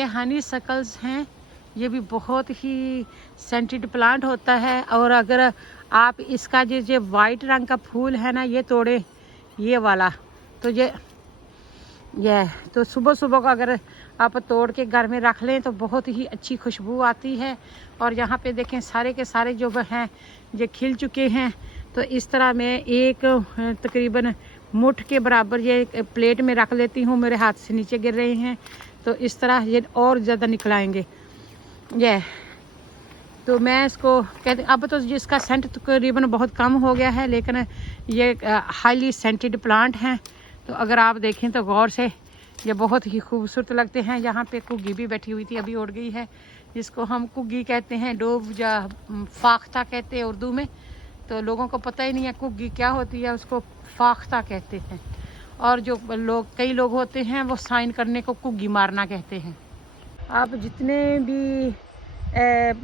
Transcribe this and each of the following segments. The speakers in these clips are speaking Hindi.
ये हनी सकल्स हैं, ये भी बहुत ही सेंटेड प्लांट होता है। और अगर आप इसका जो वाइट रंग का फूल है ना, ये तोड़े, ये वाला, तो ये तो सुबह सुबह को अगर आप तोड़ के घर में रख लें तो बहुत ही अच्छी खुशबू आती है। और यहाँ पे देखें सारे के सारे जो हैं ये खिल चुके हैं। तो इस तरह मैं एक तकरीबन मुट्ठ के बराबर ये प्लेट में रख लेती हूँ। मेरे हाथ से नीचे गिर रहे हैं, तो इस तरह ये और ज़्यादा निकल आएंगे। ये तो मैं इसको कहते, अब तो जिसका सेंट तकरीबन बहुत कम हो गया है, लेकिन ये हाईली सेंटेड प्लांट हैं। तो अगर आप देखें तो गौर से ये बहुत ही खूबसूरत लगते हैं। यहाँ पे कुग्गी भी बैठी हुई थी, अभी उड़ गई है, जिसको हम कुग्गी कहते हैं, डोव या फाख्ता कहते हैं उर्दू में। तो लोगों को पता ही नहीं है कुग्गी क्या होती है, उसको फाख्ता कहते हैं। और जो कई लोग होते हैं वो साइन करने को कुग्गी मारना कहते हैं। आप जितने भी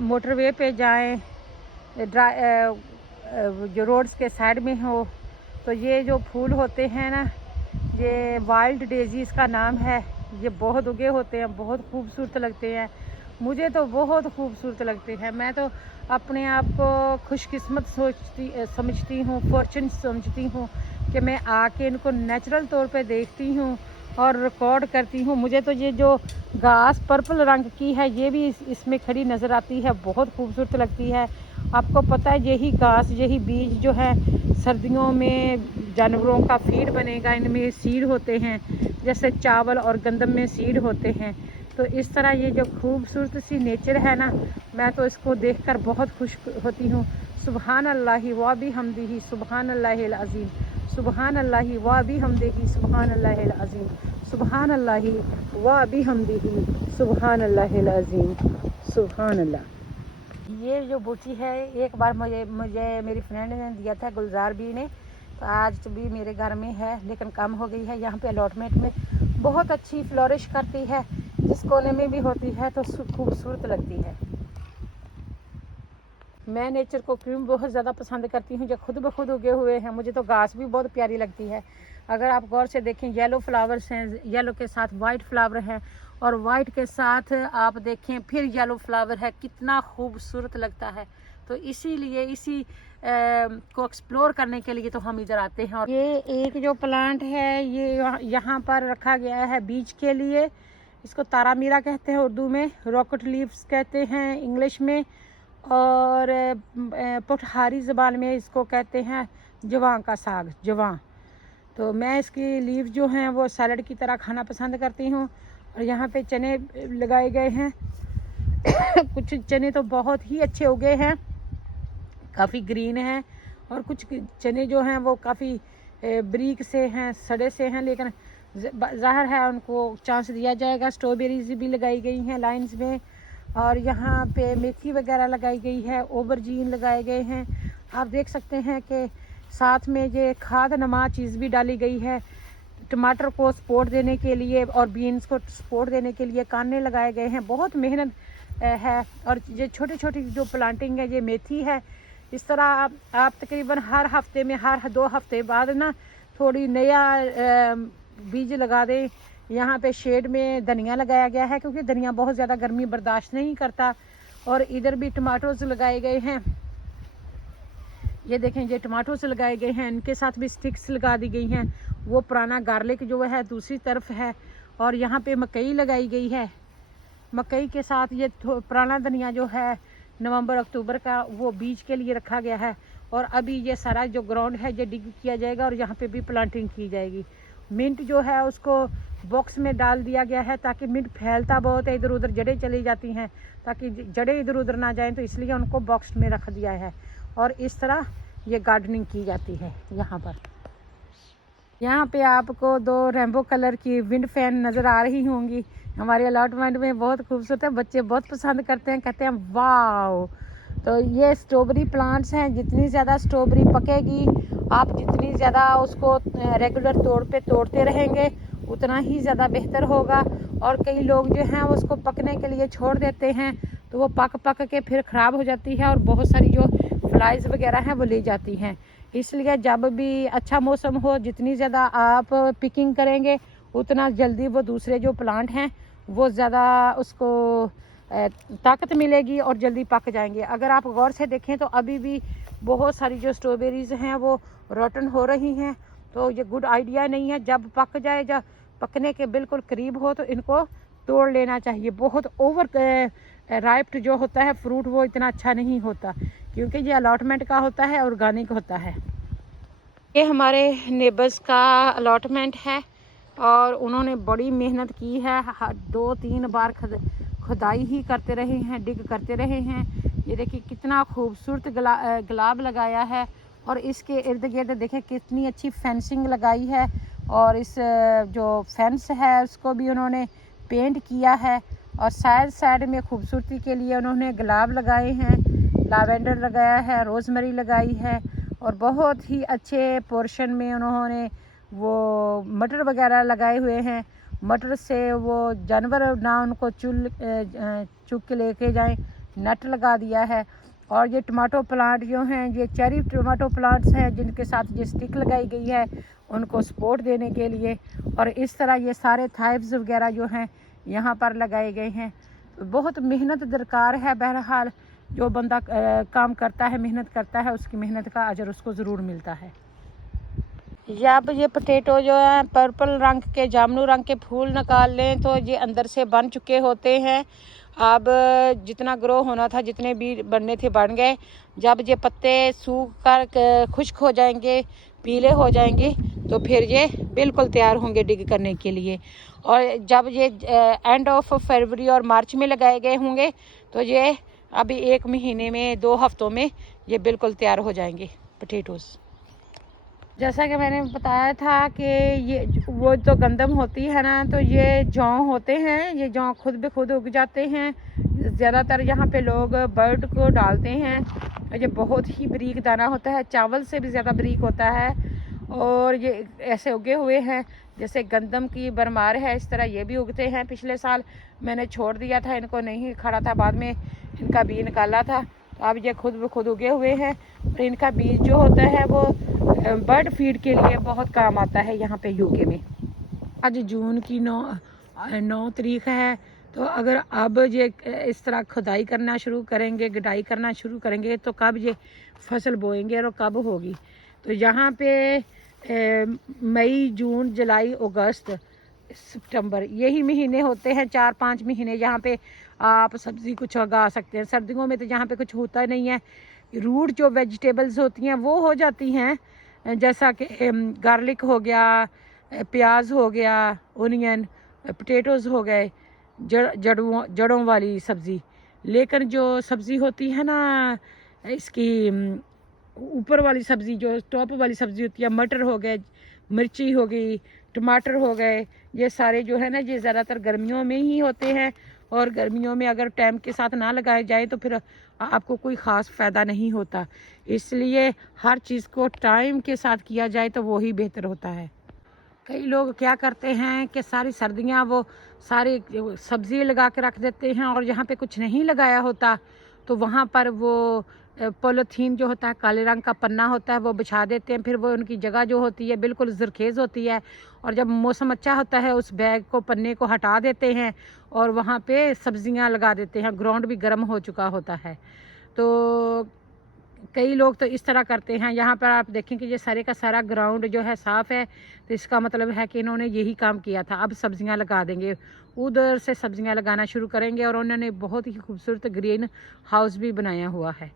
मोटरवे पे जाएं, जो रोड्स के साइड में हो, तो ये जो फूल होते हैं ना, ये वाइल्ड डेजी इसका नाम है। ये बहुत उगे होते हैं, बहुत खूबसूरत लगते हैं। मुझे तो बहुत खूबसूरत लगते हैं। मैं तो अपने आप को खुशकिस्मत समझती हूँ, फॉर्चून समझती हूँ कि मैं आके इनको नेचुरल तौर पे देखती हूँ और रिकॉर्ड करती हूँ। मुझे तो ये जो घास पर्पल रंग की है, ये भी इसमें खड़ी नज़र आती है, बहुत खूबसूरत लगती है। आपको पता है यही घास, यही बीज जो है सर्दियों में जानवरों का फीड बनेगा। इनमें सीड होते हैं, जैसे चावल और गंदम में सीड होते हैं। तो इस तरह ये जो खूबसूरत सी नेचर है ना, मैं तो इसको देखकर बहुत खुश होती हूँ। सुबहान अल्लाह व बिहम्दिही सुबहान अल्लाहिल अज़ीम, सुबहान अल्लाह व बिहम्दिही सुबहान अल्लाहिल अज़ीम, सुबहान अल्लाह व बिहम्दिही सुबहान अल्लाहिल अज़ीम, सुबहान अल्लाह। ये जो बूटी है, एक बार मुझे मेरी फ्रेंड ने दिया था, गुलजार भी ने। तो आज भी मेरे घर में है, लेकिन कम हो गई है। यहाँ पे अलॉटमेंट में बहुत अच्छी फ्लोरिश करती है, जिस कोने में भी होती है तो खूबसूरत लगती है। मैं नेचर को क्यों बहुत ज़्यादा पसंद करती हूँ, जो खुद ब खुद उगे हुए हैं। मुझे तो घास भी बहुत प्यारी लगती है। अगर आप गौर से देखें, येलो फ्लावर्स हैं, येलो के साथ वाइट फ्लावर है, और वाइट के साथ आप देखें फिर येलो फ्लावर है, कितना खूबसूरत लगता है। तो इसीलिए इसी को एक्सप्लोर करने के लिए तो हम इधर आते हैं। और ये एक जो प्लांट है, ये यहाँ पर रखा गया है बीज के लिए। इसको तारा मीरा कहते हैं उर्दू में, रॉकेट लीव्स कहते हैं इंग्लिश में, और पोठहारी ज़बान में इसको कहते हैं जवां का साग, जवां। तो मैं इसकी लीव जो हैं वो सैलड की तरह खाना पसंद करती हूँ। और यहाँ पे चने लगाए गए हैं। कुछ चने तो बहुत ही अच्छे उगे हैं, काफ़ी ग्रीन हैं, और कुछ चने जो हैं वो काफ़ी ब्रीक से हैं, सड़े से हैं, लेकिन ज़ाहिर है उनको चांस दिया जाएगा। स्ट्रॉबेरीज भी लगाई गई हैं लाइन्स में, और यहाँ पे मेथी वगैरह लगाई गई है, ओवरजीन लगाए गए हैं। आप देख सकते हैं कि साथ में ये खाद नमा चीज़ भी डाली गई है, टमाटर को सपोर्ट देने के लिए और बीन्स को सपोर्ट देने के लिए काने लगाए गए हैं। बहुत मेहनत है। और ये छोटी छोटी जो प्लांटिंग है, ये मेथी है। इस तरह आप तकरीबन हर हफ्ते में, हर 2 हफ्ते बाद ना थोड़ी नया बीज लगा दें। यहाँ पे शेड में धनिया लगाया गया है, क्योंकि धनिया बहुत ज़्यादा गर्मी बर्दाश्त नहीं करता। और इधर भी टमाटोज लगाए गए हैं। ये देखें, ये टमाटोज लगाए गए हैं, इनके साथ भी स्टिक्स लगा दी गई हैं। वो पुराना गार्लिक जो है दूसरी तरफ है। और यहाँ पे मकई लगाई गई है। मकई के साथ ये पुराना धनिया जो है नवंबर अक्टूबर का, वो बीज के लिए रखा गया है। और अभी ये सारा जो ग्राउंड है ये डिग किया जाएगा, और यहाँ पे भी प्लांटिंग की जाएगी। मिंट जो है उसको बॉक्स में डाल दिया गया है, ताकि मिंट फैलता बहुत है, इधर उधर जड़ें चली जाती हैं, ताकि जड़ें इधर उधर ना जाएं, तो इसलिए उनको बॉक्स में रख दिया है। और इस तरह ये गार्डनिंग की जाती है। यहाँ पर यहाँ पे आपको 2 रेनबो कलर की विंड फैन नज़र आ रही होंगी। हमारे अलॉटमेंट में बहुत खूबसूरत है, बच्चे बहुत पसंद करते हैं, कहते हैं वाओ। तो ये स्ट्रॉबेरी प्लांट्स हैं। जितनी ज़्यादा स्ट्रॉबेरी पकेगी, आप जितनी ज़्यादा उसको रेगुलर तौर पे तोड़ते रहेंगे, उतना ही ज़्यादा बेहतर होगा। और कई लोग जो हैं उसको पकने के लिए छोड़ देते हैं, तो वो पक के फिर ख़राब हो जाती है, और बहुत सारी जो फ्लाइज वगैरह हैं वो ले जाती हैं। इसलिए जब भी अच्छा मौसम हो, जितनी ज़्यादा आप पिकिंग करेंगे, उतना जल्दी वो दूसरे जो प्लांट हैं वो ज़्यादा उसको ताकत मिलेगी और जल्दी पक जाएंगे। अगर आप गौर से देखें तो अभी भी बहुत सारी जो स्ट्रॉबेरीज़ हैं वो रोटन हो रही हैं, तो ये गुड आइडिया नहीं है। जब पक जाए, जब पकने के बिल्कुल करीब हो तो इनको तोड़ लेना चाहिए। बहुत ओवर राइप्ड जो होता है फ्रूट वो इतना अच्छा नहीं होता, क्योंकि ये अलॉटमेंट का होता है, ऑर्गेनिक होता है। ये हमारे नेबर्स का अलॉटमेंट है और उन्होंने बड़ी मेहनत की है। 2-3 बार खुदाई ही करते रहे हैं, डिग करते रहे हैं। ये देखिए कितना खूबसूरत गुलाब लगाया है और इसके इर्द गिर्द देखें कितनी अच्छी फेंसिंग लगाई है। और इस जो फेंस है उसको भी उन्होंने पेंट किया है और साइड में खूबसूरती के लिए उन्होंने गुलाब लगाए हैं, लावेंडर लगाया है, रोज़मेरी लगाई है और बहुत ही अच्छे पोर्शन में उन्होंने वो मटर वगैरह लगाए हुए हैं। मटर से वो जानवर ना उनको चुग के लेके जाएं, नेट लगा दिया है। और ये टमाटो प्लांट जो हैं, ये चेरी टमाटो प्लांट्स हैं जिनके साथ ये स्टिक लगाई गई है उनको सपोर्ट देने के लिए। और इस तरह ये सारे थाइव्स वगैरह जो हैं यहाँ पर लगाए गए हैं। बहुत मेहनत दरकार है। बहरहाल जो बंदा काम करता है, मेहनत करता है, उसकी मेहनत का अजर उसको ज़रूर मिलता है। जब ये पोटैटो जो है पर्पल रंग के, जामुनी रंग के फूल निकाल लें तो ये अंदर से बन चुके होते हैं। अब जितना ग्रो होना था, जितने भी बनने थे बन गए। जब ये पत्ते सूख कर खुश्क हो जाएंगे, पीले हो जाएंगे, तो फिर ये बिल्कुल तैयार होंगे डिग करने के लिए। और जब ये एंड ऑफ फरवरी और मार्च में लगाए गए होंगे तो ये अभी 1 महीने में, 2 हफ्तों में ये बिल्कुल तैयार हो जाएंगे पोटैटोज़। जैसा कि मैंने बताया था कि ये वो जो गंदम होती है ना, तो ये जौ होते हैं। ये जौ खुद ब खुद उग जाते हैं। ज़्यादातर यहाँ पे लोग बर्ड को डालते हैं। ये बहुत ही बारीक दाना होता है, चावल से भी ज़्यादा बारीक होता है। और ये ऐसे उगे हुए हैं जैसे गंदम की भरमार है, इस तरह ये भी उगते हैं। पिछले साल मैंने छोड़ दिया था, इनको नहीं खड़ा था, बाद में इनका बीज निकाला था। तो अब ये खुद ब खुद उगे हुए हैं और इनका बीज जो होता है वो बर्ड फीड के लिए बहुत काम आता है यहाँ पे यूके में। आज जून की 9 तारीख है, तो अगर अब ये इस तरह खुदाई करना शुरू करेंगे, गुडाई करना शुरू करेंगे, तो कब ये फसल बोएंगे और कब होगी। तो यहाँ पे मई, जून, जुलाई, अगस्त, सितंबर यही महीने होते हैं, 4-5 महीने यहाँ पे आप सब्ज़ी कुछ उगा सकते हैं। सर्दियों में तो यहाँ पे कुछ होता नहीं है। रूट जो वेजिटेबल्स होती हैं वो हो जाती हैं, जैसा कि गार्लिक हो गया, प्याज हो गया, ओनियन, पोटैटोज़ हो गए, जड़ों वाली सब्ज़ी। लेकिन जो सब्ज़ी होती है ना इसकी ऊपर वाली सब्ज़ी, जो टॉप वाली सब्ज़ी होती है, मटर हो गए, मिर्ची हो गई, टमाटर हो गए, ये सारे जो है ना ये ज़्यादातर गर्मियों में ही होते हैं। और गर्मियों में अगर टाइम के साथ ना लगाए जाए तो फिर आपको कोई ख़ास फ़ायदा नहीं होता। इसलिए हर चीज़ को टाइम के साथ किया जाए तो वो ही बेहतर होता है। कई लोग क्या करते हैं कि सारी सर्दियां वो सारी सब्ज़ी लगा के रख देते हैं और जहाँ पे कुछ नहीं लगाया होता तो वहाँ पर वो पॉलीथीन जो होता है, काले रंग का पन्ना होता है, वो बिछा देते हैं। फिर वो उनकी जगह जो होती है बिल्कुल ज़रखेज़ होती है। और जब मौसम अच्छा होता है उस बैग को, पन्ने को हटा देते हैं और वहाँ पे सब्ज़ियाँ लगा देते हैं। ग्राउंड भी गर्म हो चुका होता है। तो कई लोग तो इस तरह करते हैं। यहाँ पर आप देखें कि ये सारे का सारा ग्राउंड जो है साफ़ है, तो इसका मतलब है कि इन्होंने यही काम किया था। अब सब्ज़ियाँ लगा देंगे, उधर से सब्ज़ियाँ लगाना शुरू करेंगे। और उन्होंने बहुत ही खूबसूरत ग्रीन हाउस भी बनाया हुआ है।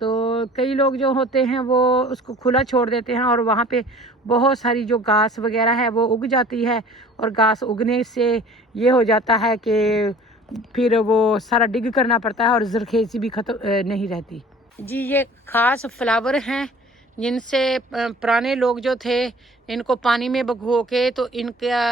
तो कई लोग जो होते हैं वो उसको खुला छोड़ देते हैं और वहाँ पे बहुत सारी जो घास वगैरह है वो उग जाती है। और घास उगने से ये हो जाता है कि फिर वो सारा डिग करना पड़ता है और ज़रखेज़ी भी खत्म नहीं रहती। जी, ये ख़ास फ्लावर हैं जिनसे पुराने लोग जो थे इनको पानी में भिगो के तो इनका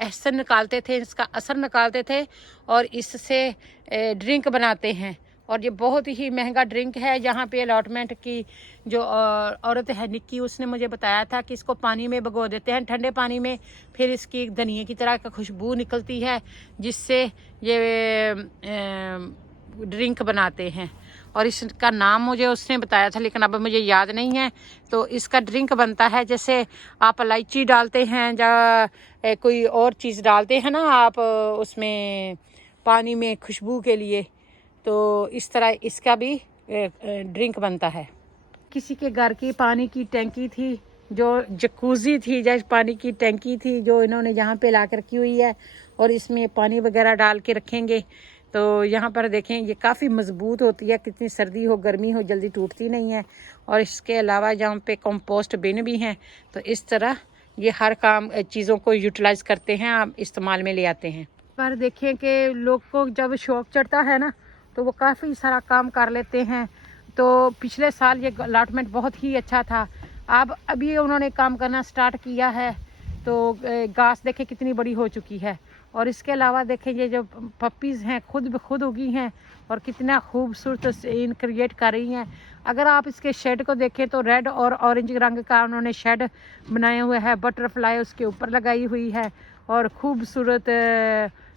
एहसन निकालते थे, इसका असर निकालते थे और इससे ड्रिंक बनाते हैं। और ये बहुत ही महंगा ड्रिंक है। यहाँ पे अलॉटमेंट की जो औरत है निक्की, उसने मुझे बताया था कि इसको पानी में भिगो देते हैं, ठंडे पानी में, फिर इसकी धनिए की तरह का खुशबू निकलती है जिससे ये ड्रिंक बनाते हैं। और इसका नाम मुझे उसने बताया था लेकिन अब मुझे याद नहीं है। तो इसका ड्रिंक बनता है, जैसे आप इलायची डालते हैं या कोई और चीज़ डालते हैं ना आप उसमें पानी में खुशबू के लिए, तो इस तरह इसका भी ड्रिंक बनता है। किसी के घर की पानी की टैंकी थी, जो जकूज़ी थी, जैसे पानी की टैंकी थी जो इन्होंने यहाँ पे ला कर रखी हुई है, और इसमें पानी वगैरह डाल के रखेंगे। तो यहाँ पर देखें ये काफ़ी मज़बूत होती है, कितनी सर्दी हो गर्मी हो जल्दी टूटती नहीं है। और इसके अलावा यहाँ पे कंपोस्ट बिन भी हैं। तो इस तरह ये हर काम चीज़ों को यूटिलाइज़ करते हैं, आप इस्तेमाल में ले आते हैं। पर देखें कि लोग को जब शौक चढ़ता है ना तो वो काफ़ी सारा काम कर लेते हैं। तो पिछले साल ये अलाटमेंट बहुत ही अच्छा था। अब अभी उन्होंने काम करना स्टार्ट किया है तो घास देखें कितनी बड़ी हो चुकी है। और इसके अलावा देखें ये जो पपीज़ हैं खुद ब खुद उगी हैं और कितना खूबसूरत इन क्रिएट कर रही हैं। अगर आप इसके शेड को देखें तो रेड और ऑरेंज रंग का उन्होंने शेड बनाया हुआ है, बटरफ्लाई उसके ऊपर लगाई हुई है और खूबसूरत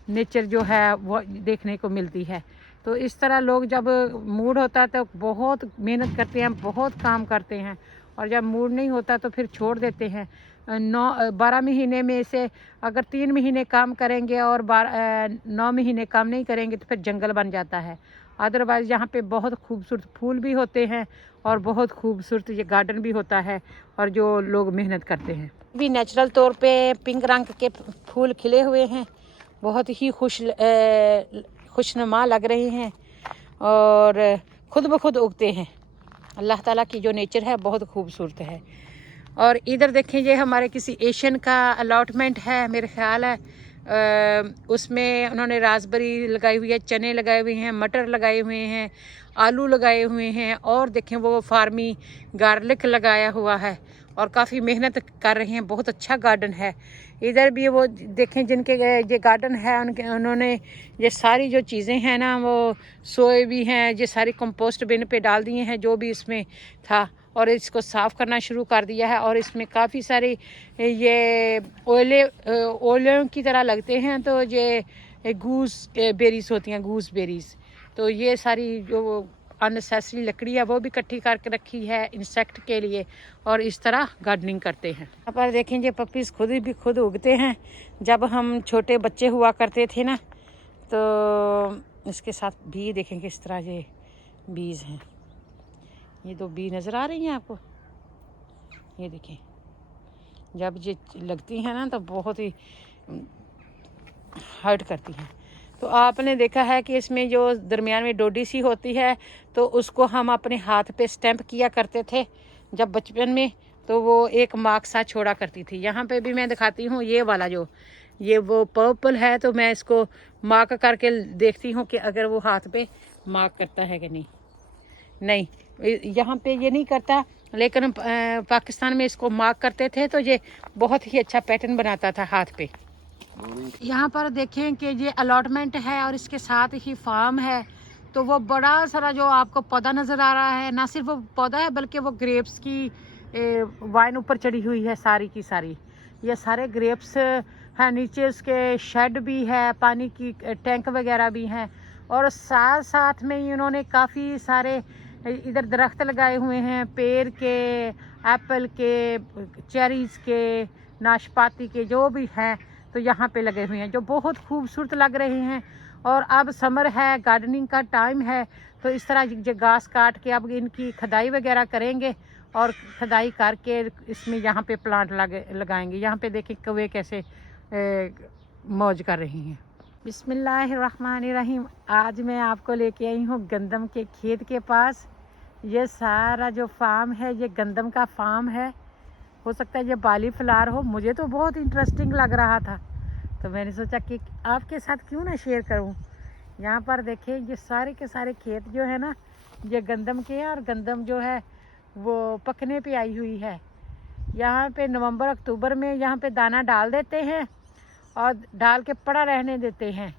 नेचर जो है वो देखने को मिलती है। तो इस तरह लोग जब मूड होता है तो बहुत मेहनत करते हैं, बहुत काम करते हैं, और जब मूड नहीं होता तो फिर छोड़ देते हैं। 12 महीने में से अगर 3 महीने काम करेंगे और 9 महीने काम नहीं करेंगे तो फिर जंगल बन जाता है। अदरवाइज़ यहाँ पे बहुत खूबसूरत फूल भी होते हैं और बहुत खूबसूरत ये गार्डन भी होता है, और जो लोग मेहनत करते हैं भी नेचुरल तौर पे पिंक रंग के फूल खिले हुए हैं, बहुत ही खुशनुमा लग रहे हैं और खुद ब खुद उगते हैं। अल्लाह ताला की जो नेचर है बहुत खूबसूरत है। और इधर देखें ये हमारे किसी एशियन का अलॉटमेंट है मेरे ख्याल है। उसमें उन्होंने रासबेरी लगाई हुई है, चने लगाए हुए हैं, मटर लगाए हुए हैं, आलू लगाए हुए हैं, और देखें वो फार्मी गार्लिक लगाया हुआ है और काफ़ी मेहनत कर रहे हैं। बहुत अच्छा गार्डन है। इधर भी वो देखें जिनके ये गार्डन है उन्होंने ये सारी जो चीज़ें हैं ना वो सोए भी हैं, ये सारी कंपोस्ट बिन पे डाल दिए हैं जो भी इसमें था, और इसको साफ़ करना शुरू कर दिया है। और इसमें काफ़ी सारे ये ओले की तरह लगते हैं, तो ये गूस बेरीज होती हैं, गूस बेरीज। तो ये सारी जो अननेसेसरी लकड़ी है वो भी इकट्ठी करके रखी है इंसेक्ट के लिए, और इस तरह गार्डनिंग करते हैं। यहाँ पर देखें ये पपीज़ खुद उगते हैं। जब हम छोटे बच्चे हुआ करते थे ना तो इसके साथ भी देखें किस तरह ये बीज हैं। ये 2 बी नज़र आ रही हैं आपको, ये देखें जब ये लगती हैं ना तो बहुत ही हर्ट करती हैं। तो आपने देखा है कि इसमें जो दरमियान में डोडी सी होती है तो उसको हम अपने हाथ पे स्टैंप किया करते थे जब बचपन में, तो वो एक मार्क सा छोड़ा करती थी। यहाँ पे भी मैं दिखाती हूँ ये वाला जो ये वो पर्पल है, तो मैं इसको मार्क करके देखती हूँ कि अगर वो हाथ पे मार्क करता है कि नहीं। यहाँ पे ये नहीं करता, लेकिन पाकिस्तान में इसको मार्क करते थे तो ये बहुत ही अच्छा पैटर्न बनाता था हाथ पे। यहाँ पर देखें कि ये अलॉटमेंट है और इसके साथ ही फार्म है। तो वो बड़ा सारा जो आपको पौधा नज़र आ रहा है, ना सिर्फ वो पौधा है बल्कि वो ग्रेप्स की वाइन ऊपर चढ़ी हुई है सारी की सारी। ये सारे ग्रेप्स हैं, नीचे उसके शेड भी है, पानी की टैंक वगैरह भी हैं, और साथ साथ में ही उन्होंने काफ़ी सारे इधर दरख्त लगाए हुए हैं, पेड़ के, एप्पल के, चेरीज़ के, नाशपाती के जो भी हैं, तो यहाँ पे लगे हुए हैं जो बहुत खूबसूरत लग रहे हैं। और अब समर है, गार्डनिंग का टाइम है, तो इस तरह जो घास काट के अब इनकी खदाई वगैरह करेंगे और खदाई करके इसमें यहाँ पे प्लांट लगाएंगे। यहाँ पे देखिए कौवे कैसे मौज कर रही हैं। बिस्मिल्लाहिर्रहमानिर्रहीम। आज मैं आपको लेके आई हूँ गंदम के खेत के पास। ये सारा जो फार्म है ये गंदम का फार्म है। हो सकता है ये बाली फ्लावर हो, मुझे तो बहुत इंटरेस्टिंग लग रहा था तो मैंने सोचा कि आपके साथ क्यों ना शेयर करूं। यहाँ पर देखें ये सारे के सारे खेत जो है ना ये गंदम के हैं, और गंदम जो है वो पकने पे आई हुई है। यहाँ पे नवंबर अक्टूबर में यहाँ पे दाना डाल देते हैं और डाल के पड़ा रहने देते हैं।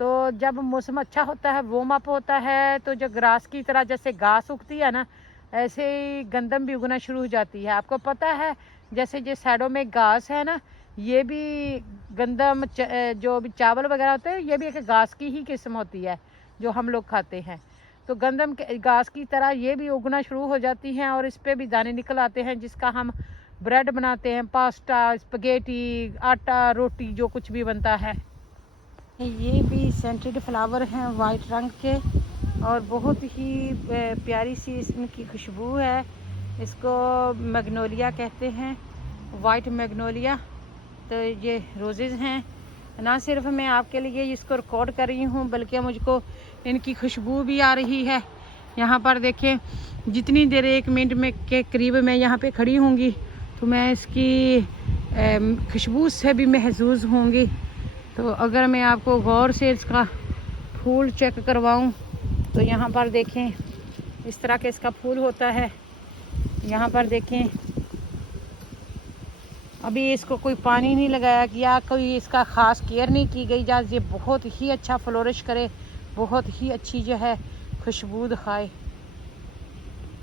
तो जब मौसम अच्छा होता है, वार्म अप होता है, तो जो ग्रास की तरह जैसे घास उगती है ना, ऐसे ही गंदम भी उगना शुरू हो जाती है। आपको पता है जैसे ये साइडों में घास है ना, ये भी गंदम जो भी चावल वगैरह होते हैं ये भी एक घास की ही किस्म होती है जो हम लोग खाते हैं। तो गंदम के घास की तरह ये भी उगना शुरू हो जाती हैं और इस पे भी दाने निकल आते हैं, जिसका हम ब्रेड बनाते हैं, पास्ता, स्पगेटी, आटा, रोटी, जो कुछ भी बनता है। ये भी सेंटेड फ्लावर हैं वाइट रंग के और बहुत ही प्यारी सी इनकी खुशबू है। इसको मैग्नोलिया कहते हैं, वाइट मैग्नोलिया। तो ये रोजेज़ हैं। ना सिर्फ मैं आपके लिए इसको रिकॉर्ड कर रही हूँ, बल्कि मुझको इनकी खुशबू भी आ रही है। यहाँ पर देखें, जितनी देर 1 मिनट में के करीब मैं यहाँ पे खड़ी होंगी तो मैं इसकी खुशबू से भी महसूस होंगी। तो अगर मैं आपको गौर से इसका फूल चेक करवाऊँ तो यहाँ पर देखें, इस तरह का इसका फूल होता है। यहाँ पर देखें, अभी इसको कोई पानी नहीं लगाया गया, कोई इसका ख़ास केयर नहीं की गई, जहाँ ये बहुत ही अच्छा फ्लोरिश करे, बहुत ही अच्छी जो है खुशबू दिखाए।